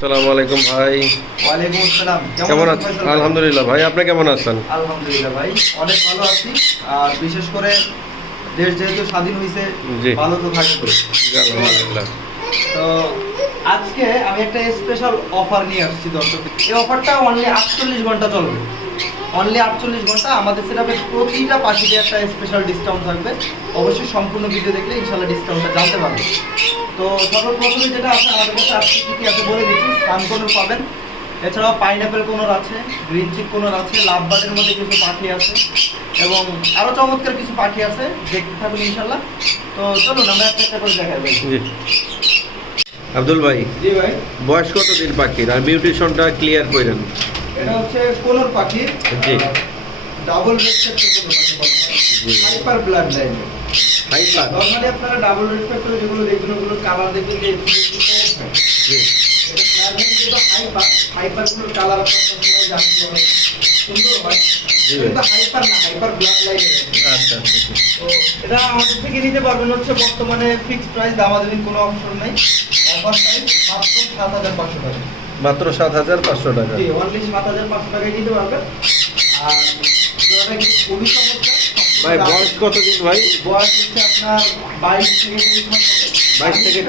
আসসালামু আলাইকুম ভাই। ওয়ালাইকুম আসসালাম। কেমন আছেন? আলহামদুলিল্লাহ ভাই আপনি কেমন আছেন? আলহামদুলিল্লাহ ভাই অনেক ভালো আছি। আর বিশেষ করে দেশ যেহেতু স্বাধীন হয়েছে ভালো তো থাকবে। আলহামদুলিল্লাহ। তো আজকে আমি একটা স্পেশাল অফার নিয়ে আসছি দর্শক এই অফারটা অনলি আটচল্লিশ ঘণ্টা চলবে। অনলি আটচল্লিশ ঘণ্টা। আমাদের সেটাপে প্রতিটা পাখিতে একটা স্পেশাল ডিসকাউন্ট থাকবে। অবশ্যই সম্পূর্ণ ভিডিও দেখলে ইনশাল্লাহ ডিসকাউন্টটা জানতে পারবে তো সর্বপ্রথমে যেটা আছে আমাদের কাছে আজকে কী কী আছে বলে দিচ্ছি। সানকোনর পাবেন। এছাড়াও পাইনাপেল কোনর আছে গ্রিন চিক কোনর আছে লাভ বার্ডের মধ্যে কিছু পাখি আছে এবং আরও চমৎকার কিছু পাখি আছে দেখতে থাকুন ইনশাল্লাহ তো চলুন আমরা একটা একটা করে জি। আব্দুল ভাই জি ভাই। বয়স কত দিন পাখির? আর মিউটেশনটা ক্লিয়ার করেন এটা হচ্ছে কোনর পাখি। জি। Double hyper blood line high plus normally আপনারা ডাবল রেসপেক্ট যেগুলো দেখবেন ওগুলো কালার দেখবেন যে হাইপার হাইপারগুলোর কালার সুন্দর হয়। হাইপার না হাইপার ব্লাড লাইন আচ্ছা তো এটা আমাদের থেকে নিতে পারবেন হচ্ছে বর্তমানে ফিক্সড প্রাইস দামাদামির কোনো অপশন নেই। অফার প্রাইস মাত্র সাত হাজার পাঁচশো টাকা। মাত্র সাত হাজার পাঁচশো টাকা। জি অনলি সাত হাজার পাঁচশো টাকায় নিতে পারবেন। আর ভাই, বয়স কত দিন ভাই বয়স হচ্ছে আপনার বাইশ থেকে তেইশ। 22 থেকে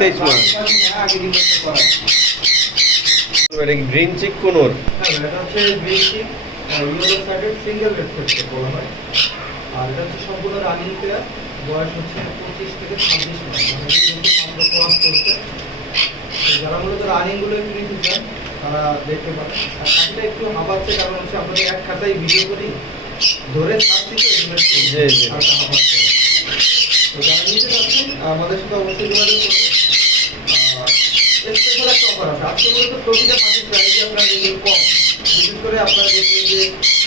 23 মাস। এটা চিক সম্পূর্ণ রানিং পেয়ার বয়স তারা দেখতে পারেন আর একটু হাঁপাচ্ছে, কারণ হচ্ছে আপনাদের এক খাতায় ভিডিও করি ধরে ছাড়ছি তো এগুলো একটু জি, জি। হালকা হাঁপাচ্ছে তো যারা নিতে চাচ্ছেন আমাদের সাথে অবশ্যই যোগাযোগ করবেন স্পেশাল একটা অফার আছে। আজকে মূলত প্রতিটা পাখির প্রাইসই আপনার এগুলো কম। বিশেষ করে আপনারা দেখবেন যে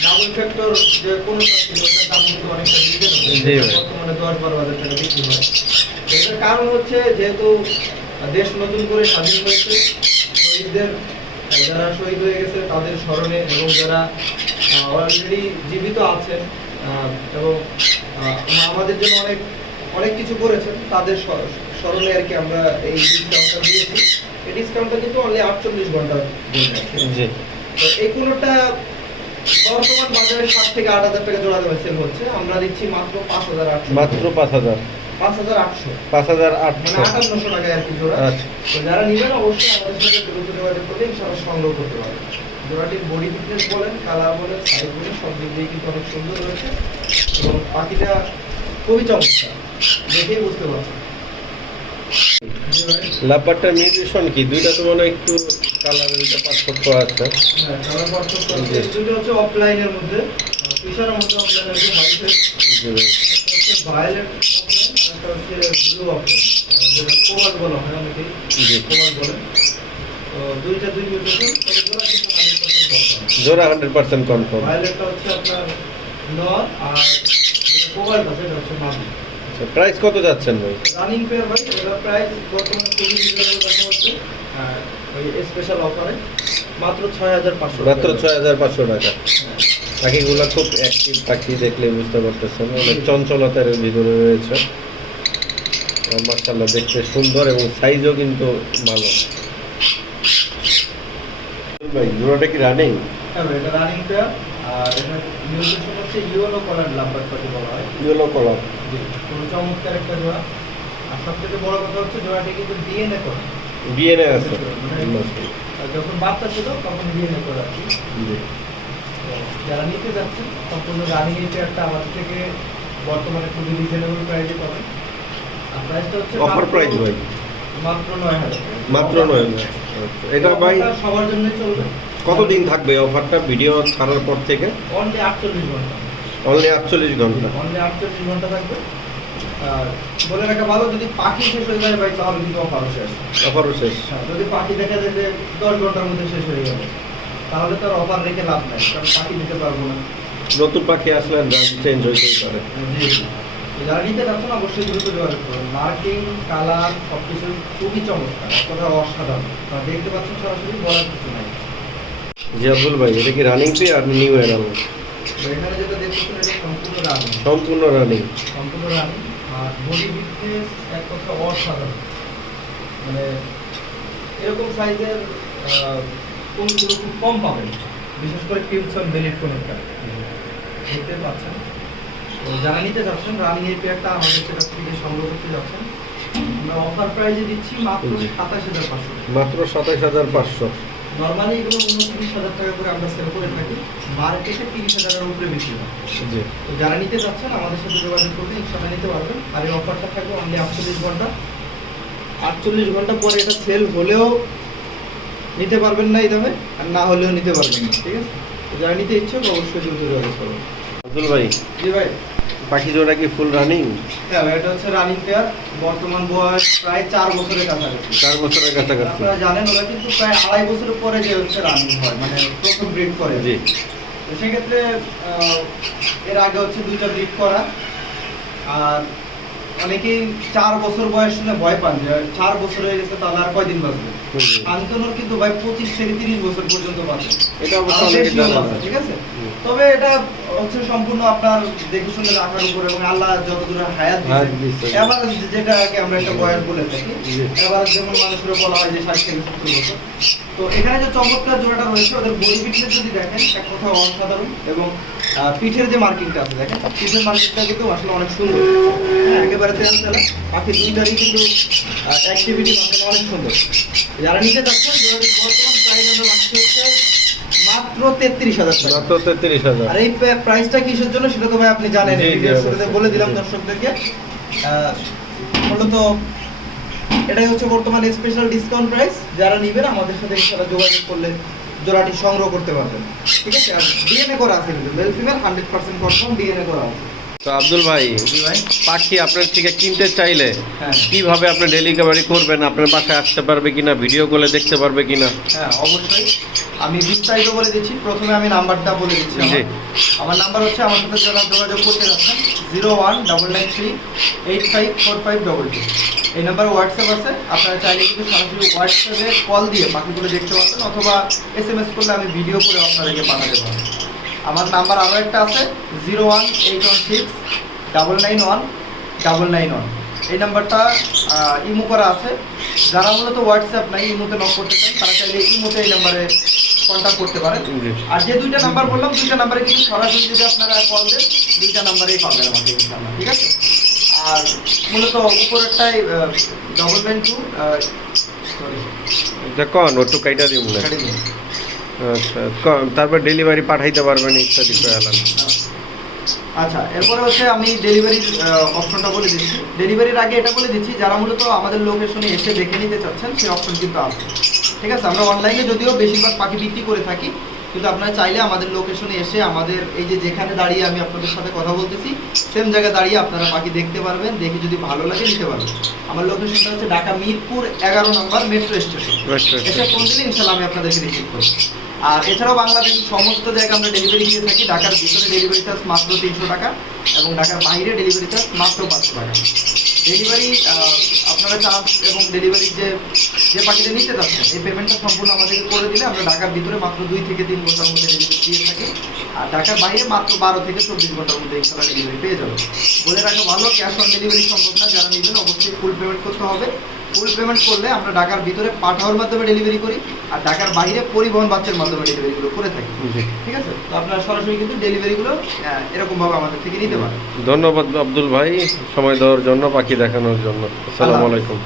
ডাবল ফ্যাক্টর যে কোনো ছিল ওটার দাম কিন্তু অনেকটা রিজনেবল বর্তমানে দশ বারো হাজার টাকা বিক্রি হয়। এটার কারণ হচ্ছে যেহেতু দেশ নতুন করে স্বাধীন হয়েছে শহীদদের যারা শহীদ হয়ে গেছে তাদের স্মরণে এবং যারা অলরেডি জীবিত আছেন এবং আমাদের জন্য অনেক অনেক কিছু করেছেন। তাদের স্মরণে আর কি আমরা এই ডিসকাউন্টটা দিয়েছি। এই ডিসকাউন্টটা কিন্তু অনলি আটচল্লিশ ঘণ্টা তো এই কোনোটা বর্তমান বাজারে সাত থেকে আট হাজার টাকা জোড়া দামে সেল হচ্ছে। আমরা দিচ্ছি মাত্র পাঁচ হাজার আটশো। মাত্র পাঁচ হাজার। পাঁচ হাজার আটশো। পাঁচ হাজার মানে আটশো আটান্নশো টাকায় আর কি জোড়া। আচ্ছা। যারা নেবেন অবশ্যই আমাদের সাথে দ্রুত যোগাযোগ করলে ইনশাআল্লাহ সংগ্রহ করতে পারবেন। জোড়াটির বডি ফিটনেস বলেন কালার বলেন সাইজ বলেন সব দিক দিয়ে কিন্তু অনেক সুন্দর রয়েছে। এবং পাখিটা খুবই চমৎকার। দেখেই বুঝতে পারছেন। ভাই। মিউটেশন কি? দুইটা তো মনে একটু কালারের একটা পার্থক্য আছে। হ্যাঁ, কালার পার্থক্য আছে। দুটো হচ্ছে অফলাইনের মধ্যে। ফিশারের মধ্যে অফলাইন আছে হোয়াইট হচ্ছে ভায়োলেট অফলাইন একটা হচ্ছে ব্লু অফলাইন যেটা কোবাল্ট বলা হয় অনেকেই জি কোবাল্ট বলে। তো দুইটা দুই মিউটেশন। তবে জোড়া হান্ড্রেড পার্সেন্ট কনফার্ম প্রাইস কত যাচ্ছেন ভাই? রানিং পেয়ার ভাই এটা প্রাইস বর্তমানে খুবই রিজনেবল দেখা হচ্ছে। ওই স্পেশাল অফারে মাত্র ছয় হাজার পাঁচশো মাত্র ছয় হাজার পাঁচশো টাকা। পাখিগুলো খুব অ্যাক্টিভ পাখি দেখলে বুঝতে পারতেছেন অনেক চঞ্চলতার ভিতরে রয়েছে। মার্শাল্লাহ দেখতে সুন্দর এবং সাইজও কিন্তু ভালো। ভাই জোড়াটা কি রানিং হ্যাঁ এটা রানিং আর এটা মিউটেশন হচ্ছে ইয়েলো কালার লাম্বার পাখি বলা হয়। ইয়েলো কলার জি কোনো চমৎকার একটা জোড়া। আর সব বড় কথা হচ্ছে জোড়াটি কিন্তু ডিএনএ করা বিএনএ আছে। যখন বাচ্চা ছিল তখন ডিএনএ করা জি। যারা নিতে যাচ্ছেন সম্পূর্ণ রানিং এই পেয়ারটা আমাদের থেকে বর্তমানে খুবই রিজনেবল প্রাইসে পাবেন। আর প্রাইসটা হচ্ছে অফার প্রাইস ভাই। মাত্র নয়। আচ্ছা, এটা ভাই সবার চলবে। কতদিন থাকবে অফারটা ভিডিও ছাড়ার পর থেকে? অনলি আটচল্লিশ ঘণ্টা। অনলি আটচল্লিশ ঘণ্টা। অনলি আটচল্লিশ ঘণ্টা থাকবে। আর বলে রাখা ভালো যদি পাখি শেষ হয়ে যায় ভাই তাহলে কিন্তু অফারও শেষ। অফারও শেষ। হ্যাঁ, যদি পাখি দেখা যায় যে দশ ঘণ্টার মধ্যে শেষ হয়ে যাবে তাহলে তো আর অফার রেখে লাভ নাই কারণ পাখি দিতে পারব না। নতুন পাখি আসলে চেঞ্জ হইতেই পারে। জি জি। যারা নিতে চাচ্ছেন অবশ্যই দ্রুত যোগাযোগ করুন। মার্কিং কালার সব কিছু খুবই চমৎকার কথা অসাধারণ। আপনারা দেখতে পাচ্ছেন সরাসরি বলার কিছু নাই। জি আব্দুল ভাই এটা কি রানিং পে আর নিউ তো এখানে যেটা দেখতেছেন এটা সম্পূর্ণ রানিং সম্পূর্ণ রানিং সম্পূর্ণ রানিং আর বডি ফিটনেস এক কথা অসাধারণ। মানে এরকম সাইজের কোনগুলো খুব কম পাবেন। বিশেষ করে ক্রিমসন বেলিট কোনটা দেখতে পাচ্ছেন? যারা নিতে যাচ্ছেন রানিং এই পেয়ারটা আমাদের সেটা থেকে সংগ্রহ করতে যাচ্ছেন আমরা অফার প্রাইজে দিচ্ছি মাত্র। সাতাশ হাজার পাঁচশো। মাত্র সাতাশ হাজার পাঁচশো। নর্মালি এগুলো উনত্রিশ হাজার টাকা করে আমরা সেল করে থাকি মার্কেটে তিরিশ হাজারের উপরে বেশি হয়। জি। তো যারা নিতে চাচ্ছেন আমাদের সাথে যোগাযোগ করলে ইনশাল্লাহ নিতে পারবেন। আর এই অফারটা থাকবে অনলি আটচল্লিশ ঘণ্টা। আটচল্লিশ ঘণ্টা পরে এটা সেল হলেও নিতে পারবেন না এই দামে আর না হলেও নিতে পারবেন না ঠিক আছে? যারা নিতে ইচ্ছুক অবশ্যই দ্রুত যোগাযোগ করবেন। আব্দুল ভাই। জি ভাই। পাখি জোড়া কি ফুল রানিং হ্যাঁ এটা হচ্ছে রানিং পেয়ার বর্তমান বয়স প্রায় চার বছরের কাছাকাছি। চার বছরের কাছাকাছি। আপনারা জানেন ওরা কিন্তু প্রায় আড়াই বছরের পরে যে হচ্ছে রানিং হয় মানে প্রথম ব্রিড করে। জি। তো সেক্ষেত্রে এর আগে হচ্ছে দুইটা ব্রিড করা। আর অনেকেই চার বছর বয়স শুনে ভয় পান যে চার বছর হয়ে গেছে তাহলে আর কয়দিন বাঁচবে? জি। কিন্তু ভাই পঁচিশ থেকে তিরিশ বছর পর্যন্ত বাঁচে। এটা ঠিক আছে? তবে এটা হচ্ছে সম্পূর্ণ আপনার দেখে শুনে রাখার উপর এবং আল্লাহ যতদূর হায়াত দিয়েছে। এবার আমরা একটা বলে থাকি যেমন মানুষের বলা হয় যে ষাট থেকে সত্তর বছর। তো এখানে যে চমৎকার জোড়াটা রয়েছে ওদের বডি পিঠের যদি দেখেন এক কথা অসাধারণ। এবং পিঠের যে মার্কিংটা আছে দেখেন পিঠের মার্কিংটা কিন্তু আসলে অনেক সুন্দর হ্যাঁ, একেবারে তেল তেলা। পাখি দুইটারই কিন্তু অ্যাক্টিভিটি মার্কেটে অনেক সুন্দর। যারা নিতে চাচ্ছেন বর্তমান প্রাইস আমরা রাখছি হচ্ছে মাত্র তেত্রিশ হাজার টাকা। মাত্র তেত্রিশ হাজার। আর এই প্রাইসটা কিসের জন্য সেটা তো ভাই আপনি জানেন। শুরুতে বলে দিলাম দর্শকদেরকে। মূলত এটাই হচ্ছে বর্তমানে স্পেশাল ডিসকাউন্ট প্রাইস যারা নেবেন আমাদের সাথে ইনশাআল্লাহ যোগাযোগ করলে জোড়াটি সংগ্রহ করতে পারবেন। ঠিক আছে? আর ডিএনএ করা আছে কিন্তু। Male female hundred percent confirm DNA করা আছে। তো আব্দুল ভাই ভাই। পাখি আপনার থেকে কিনতে চাইলে হ্যাঁ। কীভাবে আপনি ডেলিভারি করবেন? আপনার বাসায় আসতে পারবে কিনা? ভিডিও কলে দেখতে পারবে কিনা? হ্যাঁ অবশ্যই। আমি বিস্তারিত বলে দিচ্ছি। প্রথমে আমি নাম্বারটা বলে দিচ্ছি আমার। আমার নাম্বার হচ্ছে আমার সাথে যারা যোগাযোগ করতে যাচ্ছেন। Zero one double nine three eight five four five double two এই নাম্বারে হোয়াটসঅ্যাপ আছে। আপনারা চাইলে কিন্তু সরাসরি হোয়াটসঅ্যাপে কল দিয়ে পাখিগুলো দেখতে পারবেন অথবা এস এম এস করলে আমি ভিডিও করে আপনাদেরকে পাঠাতে পারব। আমার নাম্বার আরও একটা আছে zero one eight one six double nine one double nine one. এই নাম্বারটা ইমো করা আছে। যারা মূলত হোয়াটসঅ্যাপ নাই ইমোতে নক করতে চান তারা চাইলে ইমোতে এই নাম্বারে কন্ট্যাক্ট করতে পারেন। আর যে দুইটা নাম্বার বললাম দুইটা নাম্বারে কিন্তু সরাসরি যদি আপনারা কল দেন দুইটা নাম্বারেই পাবেন আমাকে ঠিক আছে? আর মূলত উপরেরটাই ডবল নাইন টু সরি কন ওটু কাইটা দিব তারপর ডেলিভারি পাঠাইতে পারবেন ইত্যাদি আচ্ছা এরপরে হচ্ছে আমি ডেলিভারির অপশনটা বলে দিচ্ছি। ডেলিভারির আগে এটা বলে দিচ্ছি যারা মূলত আমাদের লোকেশনে এসে দেখে নিতে চাচ্ছেন সেই অপশন কিন্তু আছে। ঠিক আছে আমরা অনলাইনে যদিও বেশিরভাগ পাখি বিক্রি করে থাকি কিন্তু আপনারা চাইলে আমাদের লোকেশনে এসে আমাদের এই যে যেখানে দাঁড়িয়ে আমি আপনাদের সাথে কথা বলতেছি সেম জায়গায় দাঁড়িয়ে আপনারা পাখি দেখতে পারবেন দেখে যদি ভালো লাগে নিতে পারবেন। আমার লোকেশনটা হচ্ছে ঢাকা মিরপুর এগারো নম্বর মেট্রো স্টেশন এসে দিলে ইনশাল্লাহ আমি আপনাদেরকে রিসিভ করব। আর এছাড়াও বাংলাদেশের সমস্ত জায়গায় আমরা ডেলিভারি দিয়ে থাকি। ঢাকার ভিতরে ডেলিভারি চার্জ মাত্র তিনশো টাকা এবং ঢাকার বাইরে ডেলিভারি চার্জ মাত্র পাঁচশো টাকা। ডেলিভারি আপনারা চার্জ এবং ডেলিভারি যে যে পাখিটা নিতে চাচ্ছেন, এই পেমেন্টটা সম্পূর্ণ আমাদেরকে করে দিলে আমরা ঢাকার ভিতরে মাত্র দুই থেকে তিন ঘণ্টার মধ্যে ডেলিভারি দিয়ে থাকি। আর ঢাকার বাইরে মাত্র বারো থেকে চব্বিশ ঘণ্টার মধ্যে ইনশাল্লাহ ডেলিভারি পেয়ে যাবে বলে রাখা ভালো ক্যাশ অন ডেলিভারি সম্ভব না। যারা নেবেন অবশ্যই ফুল পেমেন্ট করতে হবে। ফুল পেমেন্ট করলে আমরা ঢাকার ভিতরে পাঠাওয়ার মাধ্যমে ডেলিভারি করি আর ঢাকার বাইরে পরিবহন বাচ্চার মাধ্যমে ডেলিভারি গুলো করে থাকি। ঠিক আছে? তো আপনারা সরাসরি কিন্তু ডেলিভারি ডেলিভারিগুলো এরকমভাবে আমাদের থেকে নিতে পারেন। ধন্যবাদ আব্দুল ভাই। সময় দেওয়ার জন্য পাখি দেখানোর জন্য। আসসালামু আলাইকুম।